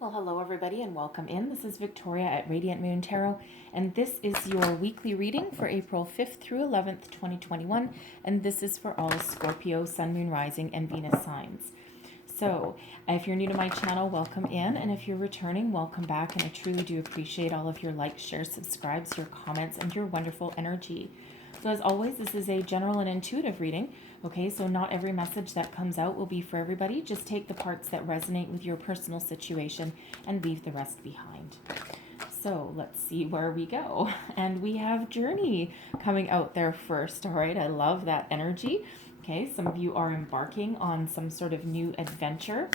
Well, hello everybody and welcome in. This is Victoria at Radiant Moon Tarot, and this is your weekly reading for April 5th through 11th, 2021, and this is for all Scorpio, Sun, Moon, Rising, and Venus signs. So, if you're new to my channel, welcome in, and if you're returning, welcome back, and I truly do appreciate all of your likes, shares, subscribes, your comments, and your wonderful energy. So as always, this is a general and intuitive reading. Okay, so not every message that comes out will be for everybody. Just take the parts that resonate with your personal situation and leave the rest behind. So let's see where we go. And we have Journey coming out there first. All right, I love that energy. Okay, some of you are embarking on some sort of new adventure.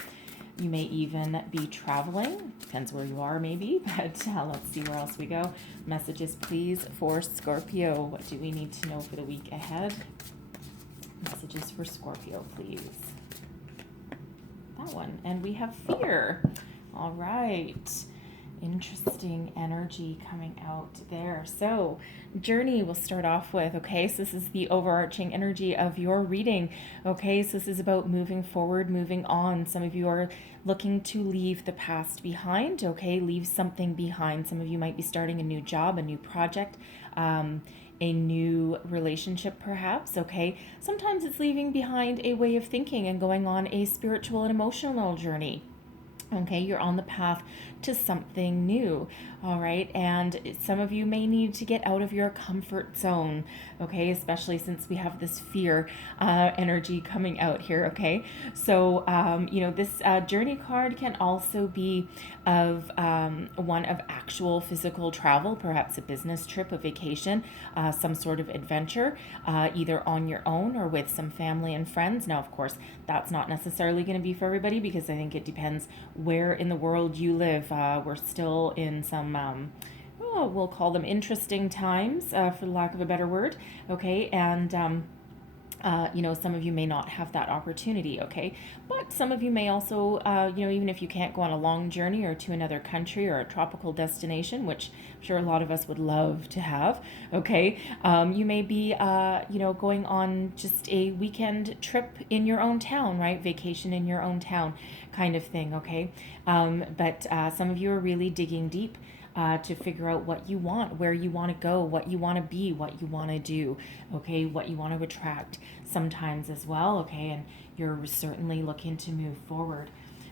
You may even be traveling. Depends where you are, maybe. But let's see where else we go. Messages, please, for Scorpio. What do we need to know for the week ahead? Messages for Scorpio, please. That one. And we have fear. All right. Interesting energy coming out there. So, Journey we'll start off with. Okay, so this is the overarching energy of your reading. Okay, so this is about moving forward, moving on. Some of you are looking to leave the past behind. Okay, leave something behind. Some of you might be starting a new job, a new project, a new relationship perhaps. Okay, sometimes it's leaving behind a way of thinking and going on a spiritual and emotional journey. Okay, you're on the path to something new. All right, and some of you may need to get out of your comfort zone. Okay, especially since we have this fear energy coming out here. Okay, so this journey card can also be of one of actual physical travel, perhaps a business trip, a vacation, some sort of adventure, either on your own or with some family and friends. Now, of course, that's not necessarily going to be for everybody because I think it depends where in the world you live. We're still in some, we'll call them interesting times, for lack of a better word. Okay, and some of you may not have that opportunity, okay? But some of you may also, even if you can't go on a long journey or to another country or a tropical destination, which I'm sure a lot of us would love to have, okay? You may be, going on just a weekend trip in your own town, right? Vacation in your own town kind of thing, okay? But some of you are really digging deep to figure out what you want, where you want to go, what you want to be, what you want to do, okay, what you want to attract sometimes as well, okay, and you're certainly looking to move forward.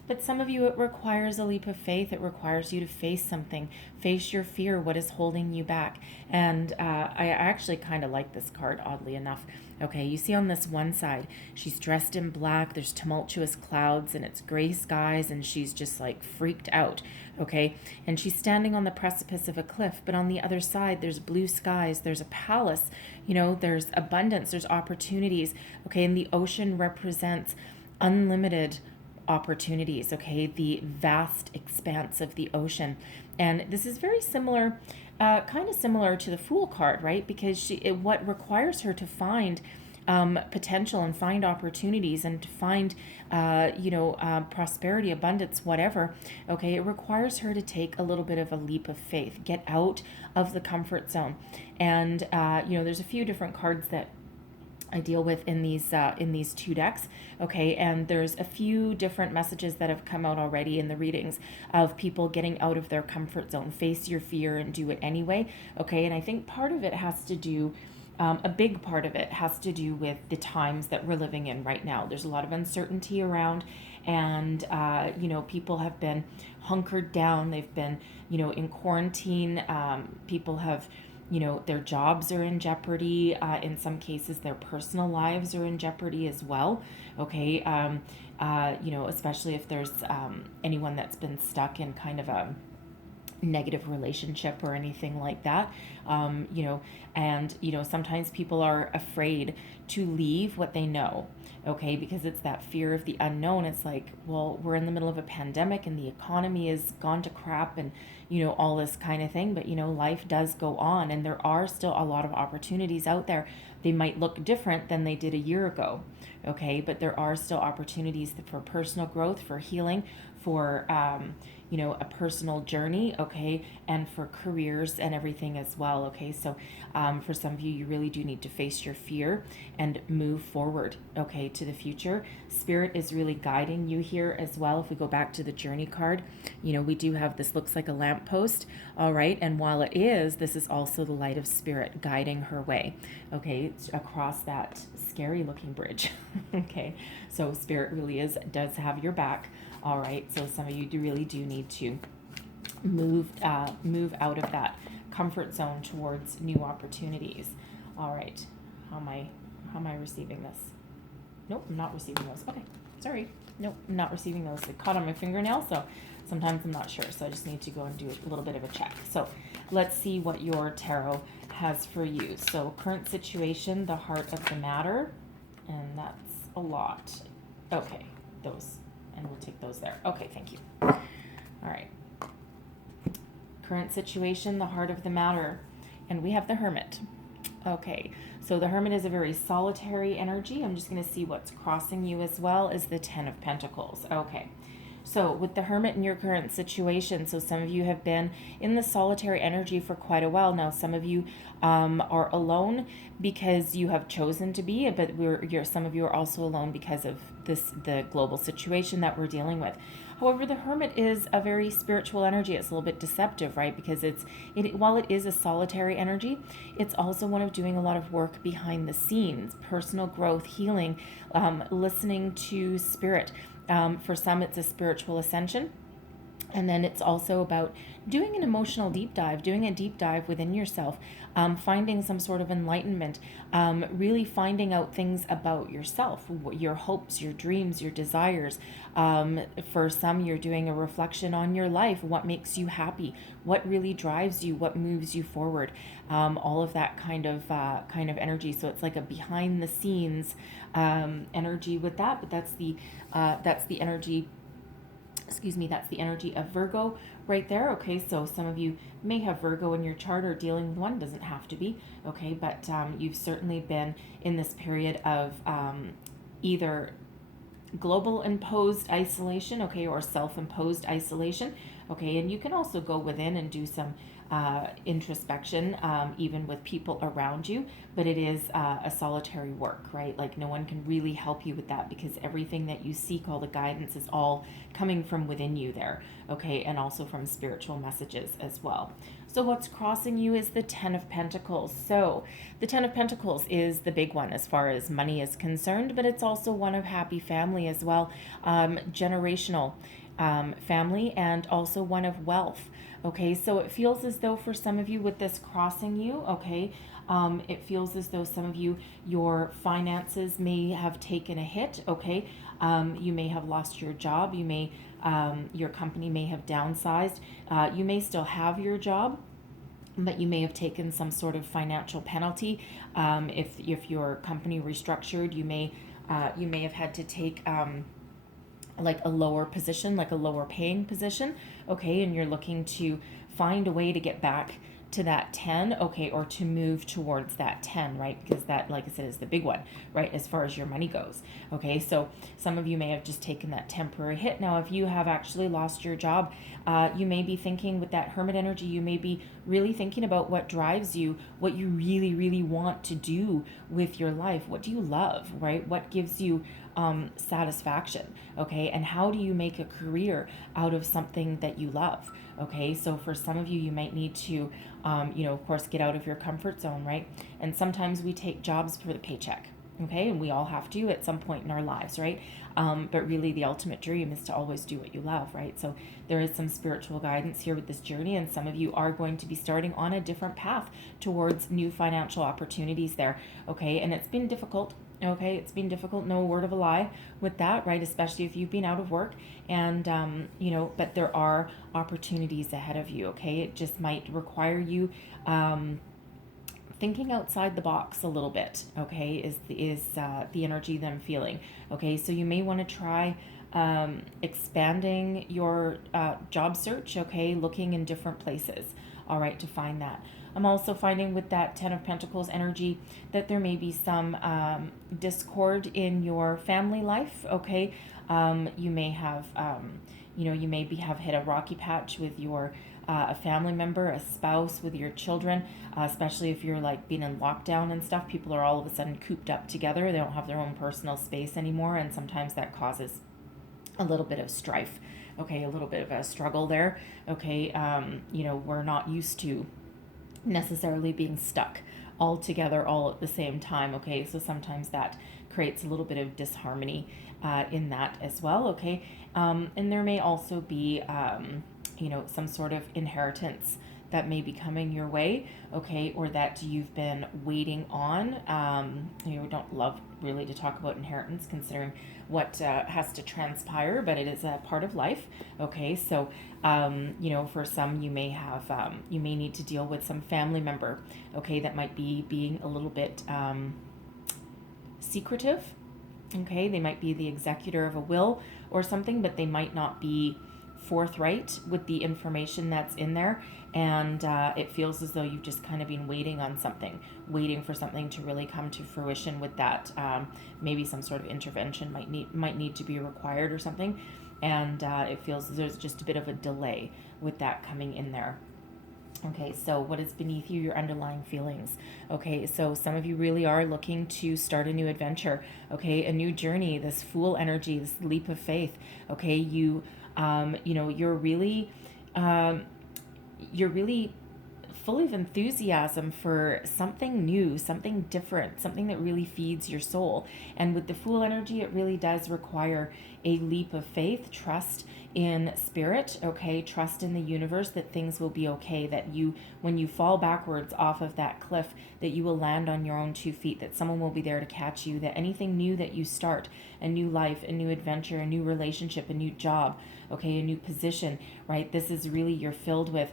But some of you, it requires a leap of faith. It requires you to face something, face your fear, what is holding you back. And I actually kind of like this card, oddly enough. Okay, you see on this one side, she's dressed in black, there's tumultuous clouds, and it's gray skies, and she's just like freaked out, okay? And she's standing on the precipice of a cliff, but on the other side, there's blue skies, there's a palace, there's abundance, there's opportunities, okay? And the ocean represents unlimited opportunities, okay? The vast expanse of the ocean. And this is very similar, kind of similar to the Fool card, right? Because what requires her to find potential and find opportunities and to find, prosperity, abundance, whatever, okay, it requires her to take a little bit of a leap of faith, get out of the comfort zone. And, there's a few different cards that I deal with in these two decks, okay, and there's a few different messages that have come out already in the readings of people getting out of their comfort zone. Face your fear and do it anyway, okay, and I think part of it has to do, a big part of it has to do with the times that we're living in right now. There's a lot of uncertainty around, and people have been hunkered down. They've been, in quarantine. People have, their jobs are in jeopardy. In some cases, their personal lives are in jeopardy as well. Okay, especially if there's anyone that's been stuck in kind of a negative relationship or anything like that. Sometimes people are afraid to leave what they know, okay, because it's that fear of the unknown. It's like, well, we're in the middle of a pandemic and the economy has gone to crap and, all this kind of thing, but, life does go on and there are still a lot of opportunities out there. They might look different than they did a year ago, okay, but there are still opportunities for personal growth, for healing, for, you know, a personal journey, okay, and for careers and everything as well, okay. So for some of you, you really do need to face your fear and move forward, okay, to the future. Spirit is really guiding you here as well. If we go back to the journey card, you know, we do have this, looks like a lamppost, all right, and while it is, this is also the light of Spirit guiding her way, okay, across that scary looking bridge. Okay, so Spirit really does have your back, all right. So some of you really do need to move out of that comfort zone towards new opportunities. All right, how am I receiving this? Nope, I'm not receiving those. Okay, sorry. Nope, I'm not receiving those. They caught on my fingernail, so sometimes I'm not sure. So I just need to go and do a little bit of a check. So let's see what your tarot has for you. So current situation, the heart of the matter, and that's a lot. Okay, those, and we'll take those there. Okay, thank you. All right. Current situation, the heart of the matter, and we have the Hermit. Okay, so the Hermit is a very solitary energy. I'm just going to see what's crossing you as well as the Ten of Pentacles. Okay, so with the Hermit in your current situation, so some of you have been in the solitary energy for quite a while now. Some of you are alone because you have chosen to be, but some of you are also alone because of the global situation that we're dealing with. However, the Hermit is a very spiritual energy. It's a little bit deceptive, right? Because while it is a solitary energy, it's also one of doing a lot of work behind the scenes, personal growth, healing, listening to spirit. For some, it's a spiritual ascension. And then it's also about doing an emotional deep dive, doing a deep dive within yourself, finding some sort of enlightenment, really finding out things about yourself, your hopes, your dreams, your desires. For some, you're doing a reflection on your life, what makes you happy, what really drives you, what moves you forward, all of that kind of energy. So it's like a behind the scenes energy with that, but that's the energy. Excuse me, that's the energy of Virgo right there. Okay, so some of you may have Virgo in your chart or dealing with one, doesn't have to be, okay, but you've certainly been in this period of either global imposed isolation, okay, or self-imposed isolation, okay, and you can also go within and do some introspection, even with people around you, but it is a solitary work, right? Like no one can really help you with that because everything that you seek, all the guidance is all coming from within you there, okay, and also from spiritual messages as well. So what's crossing you is the Ten of Pentacles. So the Ten of Pentacles is the big one as far as money is concerned, but it's also one of happy family as well, generational family, and also one of wealth. Okay, so it feels as though for some of you with this crossing you, okay, it feels as though some of you, your finances may have taken a hit, okay, you may have lost your job, you may, your company may have downsized, you may still have your job, but you may have taken some sort of financial penalty. If your company restructured, you may have had to take like a lower position, like a lower paying position, okay, and you're looking to find a way to get back to that 10, okay, or to move towards that 10, right? Because that, like I said, is the big one, right, as far as your money goes, okay? So some of you may have just taken that temporary hit. Now, if you have actually lost your job, you may be thinking with that Hermit energy, you may be really thinking about what drives you, what you really, really want to do with your life. What do you love, right? What gives you satisfaction, okay? And how do you make a career out of something that you love, okay? So for some of you, you might need to, of course, get out of your comfort zone, right? And sometimes we take jobs for the paycheck, okay? And we all have to at some point in our lives, right? But really the ultimate dream is to always do what you love, right? So there is some spiritual guidance here with this journey, and some of you are going to be starting on a different path towards new financial opportunities there, okay? And it's been difficult. Okay, it's been difficult, no word of a lie with that, right? Especially if you've been out of work and, but there are opportunities ahead of you, okay? It just might require you thinking outside the box a little bit, okay, is the energy that I'm feeling, okay? So you may want to try expanding your job search, okay, looking in different places, all right, to find that. I'm also finding with that Ten of Pentacles energy that there may be some discord in your family life, okay? You may have, you maybe have hit a rocky patch with your a family member, a spouse, with your children, especially if you're like being in lockdown and stuff. People are all of a sudden cooped up together. They don't have their own personal space anymore, and sometimes that causes a little bit of strife, okay, a little bit of a struggle there, okay. We're not used to necessarily being stuck all together all at the same time, okay. So sometimes that creates a little bit of disharmony in that as well, okay. And there may also be some sort of inheritance that may be coming your way, okay, or that you've been waiting on. We don't love really to talk about inheritance considering what has to transpire, but it is a part of life, okay. So for some, you may have you may need to deal with some family member, okay, that might be being a little bit secretive, okay. They might be the executor of a will or something, but they might not be forthright with the information that's in there, and it feels as though you've just kind of been waiting for something to really come to fruition with that. Maybe some sort of intervention might need to be required or something, and it feels as there's just a bit of a delay with that coming in there. Okay, so what is beneath you? Your underlying feelings. Okay, so some of you really are looking to start a new adventure, okay, a new journey, this Fool energy, this leap of faith, okay. You're really full of enthusiasm for something new, something different, something that really feeds your soul. And with the Fool energy, it really does require a leap of faith, trust in spirit, okay, trust in the universe that things will be okay, that when you fall backwards off of that cliff, that you will land on your own 2 feet, that someone will be there to catch you, that anything new that you start, a new life, a new adventure, a new relationship, a new job, okay, a new position, right, this is really, you're filled with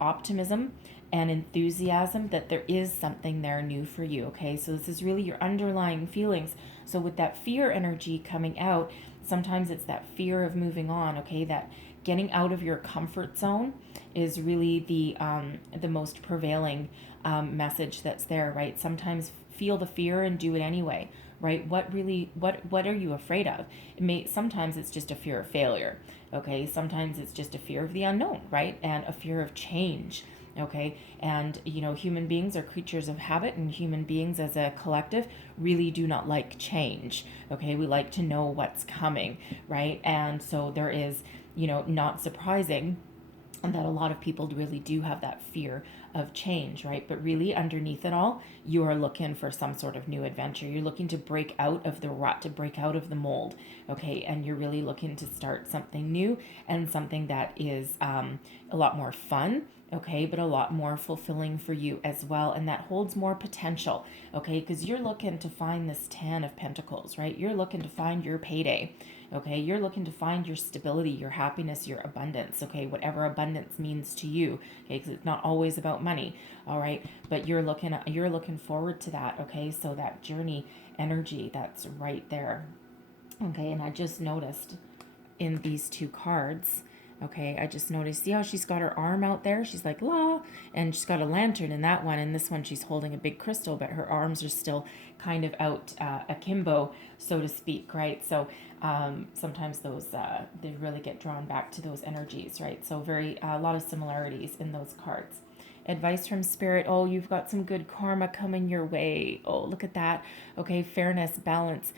optimism and enthusiasm that there is something there new for you, okay. So this is really your underlying feelings. So with that fear energy coming out, sometimes it's that fear of moving on, okay, that getting out of your comfort zone is really the most prevailing message that's there, right. Sometimes feel the fear and do it anyway, right. What are you afraid of? Sometimes it's just a fear of failure, okay. Sometimes it's just a fear of the unknown, right, and a fear of change, okay. And human beings are creatures of habit, and human beings as a collective really do not like change, okay. We like to know what's coming, right. And so there is, not surprising that a lot of people really do have that fear of change, right? But really underneath it all, you are looking for some sort of new adventure. You're looking to break out of the rut, to break out of the mold, okay? And you're really looking to start something new and something that is a lot more fun, okay, but a lot more fulfilling for you as well, and that holds more potential, okay, because you're looking to find this 10 of Pentacles, right? You're looking to find your payday, okay? You're looking to find your stability, your happiness, your abundance, okay? Whatever abundance means to you, okay? Because it's not always about money, all right? But you're looking forward to that, okay? So that journey energy, that's right there, okay? And I just noticed in these 2 cards, okay, I just noticed, see how she's got her arm out there? She's like, la, and she's got a lantern in that one. And this one, she's holding a big crystal, but her arms are still kind of out akimbo, so to speak, right? So sometimes those, they really get drawn back to those energies, right? So a lot of similarities in those cards. Advice from spirit. Oh, you've got some good karma coming your way. Oh, look at that. Okay, fairness, balance,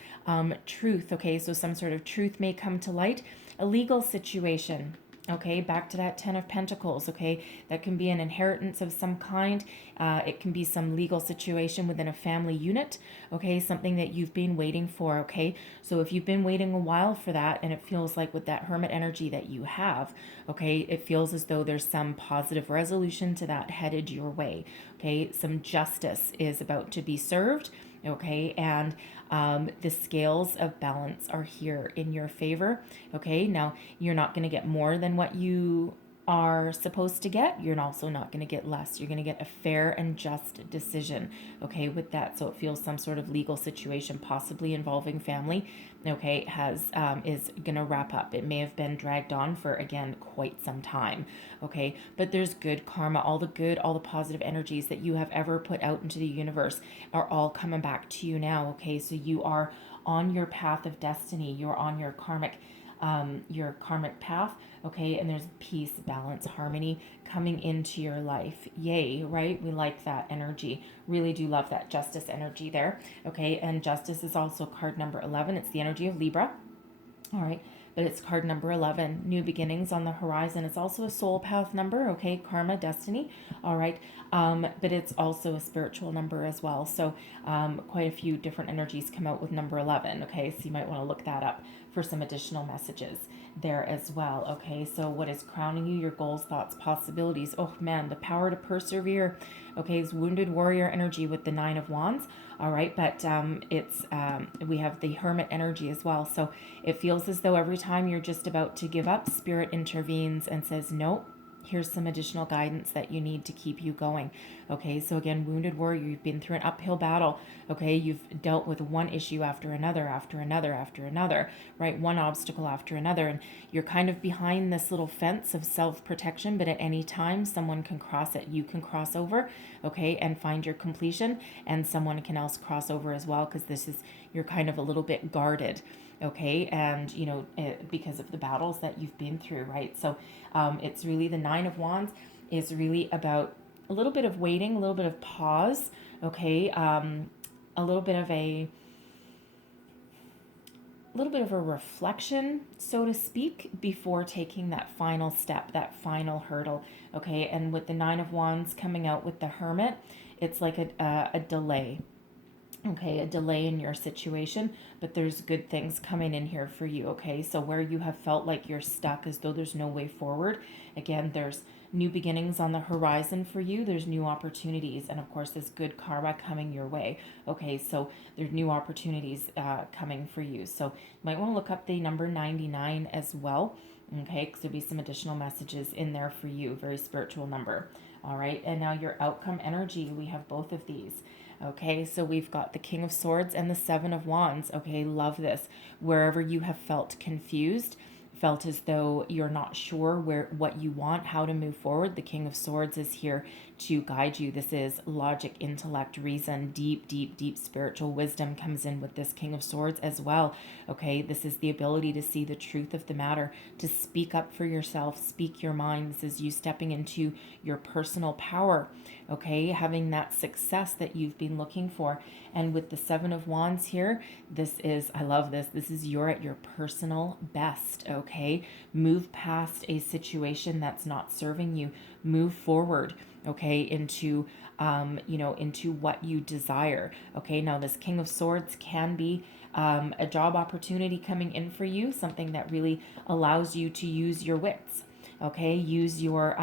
truth. Okay, so some sort of truth may come to light. A legal situation. Okay, back to that 10 of Pentacles, okay? That can be an inheritance of some kind. It can be some legal situation within a family unit, okay? Something that you've been waiting for, okay? So if you've been waiting a while for that, and it feels like with that Hermit energy that you have, okay, it feels as though there's some positive resolution to that headed your way, okay? Some justice is about to be served, okay? And the scales of balance are here in your favor, okay? Now, you're not going to get more than what you are supposed to get. You're also not going to get less. You're going to get a fair and just decision, okay, with that. So it feels some sort of legal situation, possibly involving family, okay, is going to wrap up. It may have been dragged on for, again, quite some time, okay, but there's good karma. All the positive energies that you have ever put out into the universe are all coming back to you now, okay? So you are on your path of destiny. You're on your karmic your karmic path, okay? And there's peace, balance, harmony coming into your life. Yay, right? We like that energy. Really do love that justice energy there, okay? And justice is also card number 11. It's the energy of Libra. All right, but it's card number 11, new beginnings on the horizon. It's also a soul path number, okay, karma, destiny. All right, but it's also a spiritual number as well. So quite a few different energies come out with number 11, okay? So you might want to look that up for some additional messages there as well, okay? So what is crowning you? Your goals, thoughts, possibilities. Oh man, the power to persevere, okay, is wounded warrior energy with the 9 of Wands. All right, but we have the hermit energy as well. So it feels as though every time you're just about to give up, spirit intervenes and says, nope, here's some additional guidance that you need to keep you going. Okay, so again, wounded warrior, you've been through an uphill battle. Okay, you've dealt with one issue after another, after another, after another, right? One obstacle after another. And you're kind of behind this little fence of self-protection, but at any time, someone can cross it. You can cross over, okay, and find your completion, and someone can else cross over as well, because you're kind of a little bit guarded. Okay, and because of the battles that you've been through, right? So it's really the 9 of Wands is really about a little bit of waiting, a little bit of pause, okay, a little bit of a reflection, so to speak, before taking that final step, that final hurdle, okay? And with the 9 of Wands coming out with the Hermit, it's like a delay. Okay, a delay in your situation, but there's good things coming in here for you, okay? So where you have felt like you're stuck as though there's no way forward, again, there's new beginnings on the horizon for you. There's new opportunities, and of course, there's good karma coming your way, okay? So there's new opportunities coming for you. So you might want to look up the number 99 as well, okay? Because there'll be some additional messages in there for you. Very spiritual number, all right? And now your outcome energy, we have both of these. Okay, so we've got the King of Swords and the 7 of Wands. Okay, love this. Wherever you have felt confused, felt as though you're not sure what you want, how to move forward, the King of Swords is here to guide you. This is logic, intellect, reason, deep, deep, deep spiritual wisdom comes in with this King of Swords as well. Okay, this is the ability to see the truth of the matter, to speak up for yourself, speak your mind. This is you stepping into your personal power, okay, having that success that you've been looking for. And with the 7 of Wands here, I love this. This is you're at your personal best, okay? Move past a situation that's not serving you. Move forward, okay, into what you desire. Okay, now this King of Swords can be a job opportunity coming in for you, something that really allows you to use your wits, okay? Use your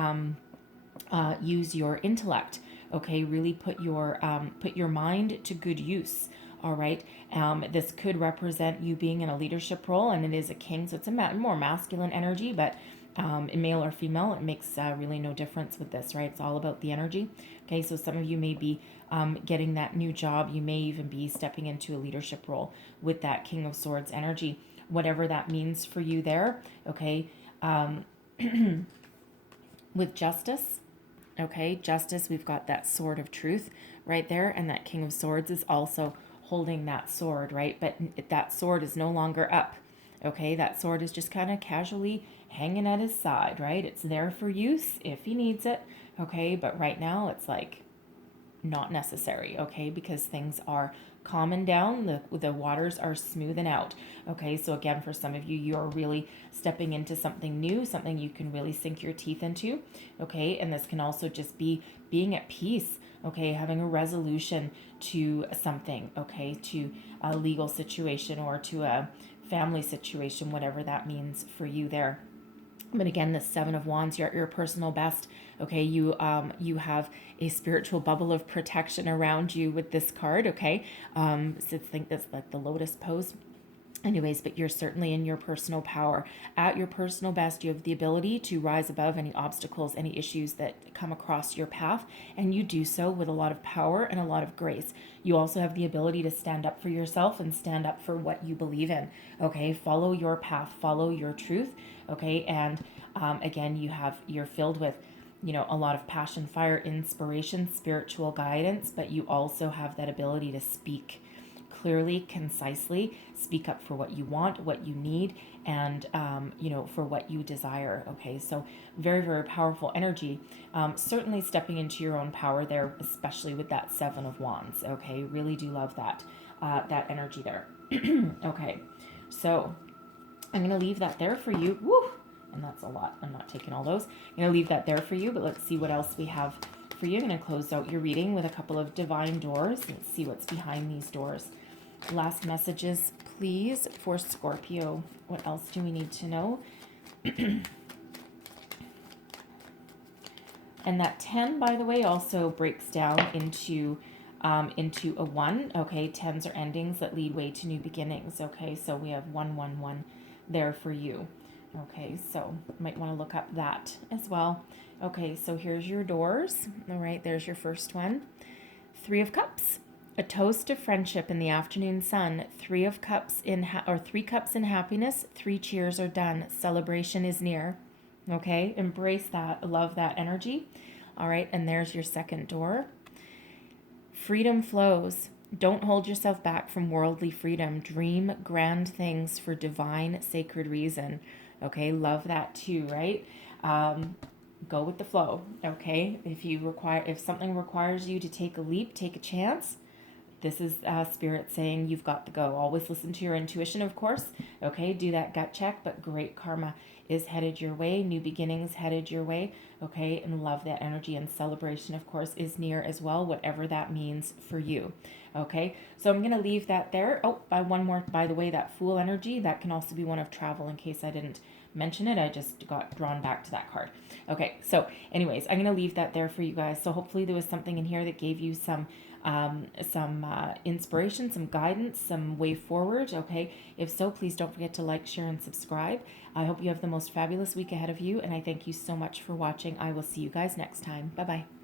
intellect, okay? Really put your mind to good use. All right. This could represent you being in a leadership role, and it is a king, so it's a more masculine energy, but male or female, it makes really no difference with this, right? It's all about the energy. Okay, so some of you may be getting that new job. You may even be stepping into a leadership role with that King of Swords energy, whatever that means for you there. Okay, with justice. Okay, justice, we've got that sword of truth right there, and that King of Swords is also holding that sword, right? But that sword is no longer up. Okay, that sword is just kind of casually hanging at his side, right? It's there for use if he needs it, okay? But right now it's like not necessary, okay? Because things are calming down, the waters are smoothing out, okay? So again, for some of you, you're really stepping into something new, something you can really sink your teeth into, okay? And this can also just be being at peace, okay? Having a resolution to something, okay? To a legal situation or to a family situation, whatever that means for you there. But again, the 7 of Wands, you're at your personal best. Okay, you have a spiritual bubble of protection around you with this card. Okay, so think that's like the lotus pose. Anyways, but you're certainly in your personal power. At your personal best, you have the ability to rise above any obstacles, any issues that come across your path, and you do so with a lot of power and a lot of grace. You also have the ability to stand up for yourself and stand up for what you believe in. Okay, follow your path, follow your truth. Okay, and again, you're filled with a lot of passion, fire, inspiration, spiritual guidance, but you also have that ability to speak clearly, concisely. Speak up for what you want, what you need, and, for what you desire. Okay, so very, very powerful energy. Certainly stepping into your own power there, especially with that Seven of Wands. Okay, really do love that energy there. Okay, so I'm going to leave that there for you. Woo! And that's a lot. I'm not taking all those. I'm going to leave that there for you, but let's see what else we have for you. I'm going to close out your reading with a couple of divine doors. Let's see what's behind these doors. Last messages, please, for Scorpio. What else do we need to know? And that 10, by the way, also breaks down into a 1. Okay, 10s are endings that lead way to new beginnings. Okay, so we have 111 there for you. Okay, so might want to look up that as well. Okay, so here's your doors. All right, there's your first one. 3 of Cups. A toast to friendship in the afternoon sun. 3 of Cups 3 cups in happiness. 3 cheers are done. Celebration is near. Okay, embrace that. Love that energy. All right, and there's your second door. Freedom flows. Don't hold yourself back from worldly freedom. Dream grand things for divine, sacred reason. Okay, love that too, right? Go with the flow. Okay, if something requires you to take a leap, take a chance. This is Spirit saying you've got to go. Always listen to your intuition, of course. Okay, do that gut check, but great karma is headed your way. New beginnings headed your way. Okay, and love that energy, and celebration, of course, is near as well, whatever that means for you. Okay, so I'm going to leave that there. Oh, one more, by the way, that Fool energy, that can also be one of travel. In case I didn't mention it, I just got drawn back to that card. Okay, so anyways, I'm going to leave that there for you guys. So hopefully there was something in here that gave you some inspiration, some guidance, some way forward. Okay, if so, please don't forget to like, share, and subscribe. I hope you have the most fabulous week ahead of you, and I thank you so much for watching. I will see you guys next time. Bye bye.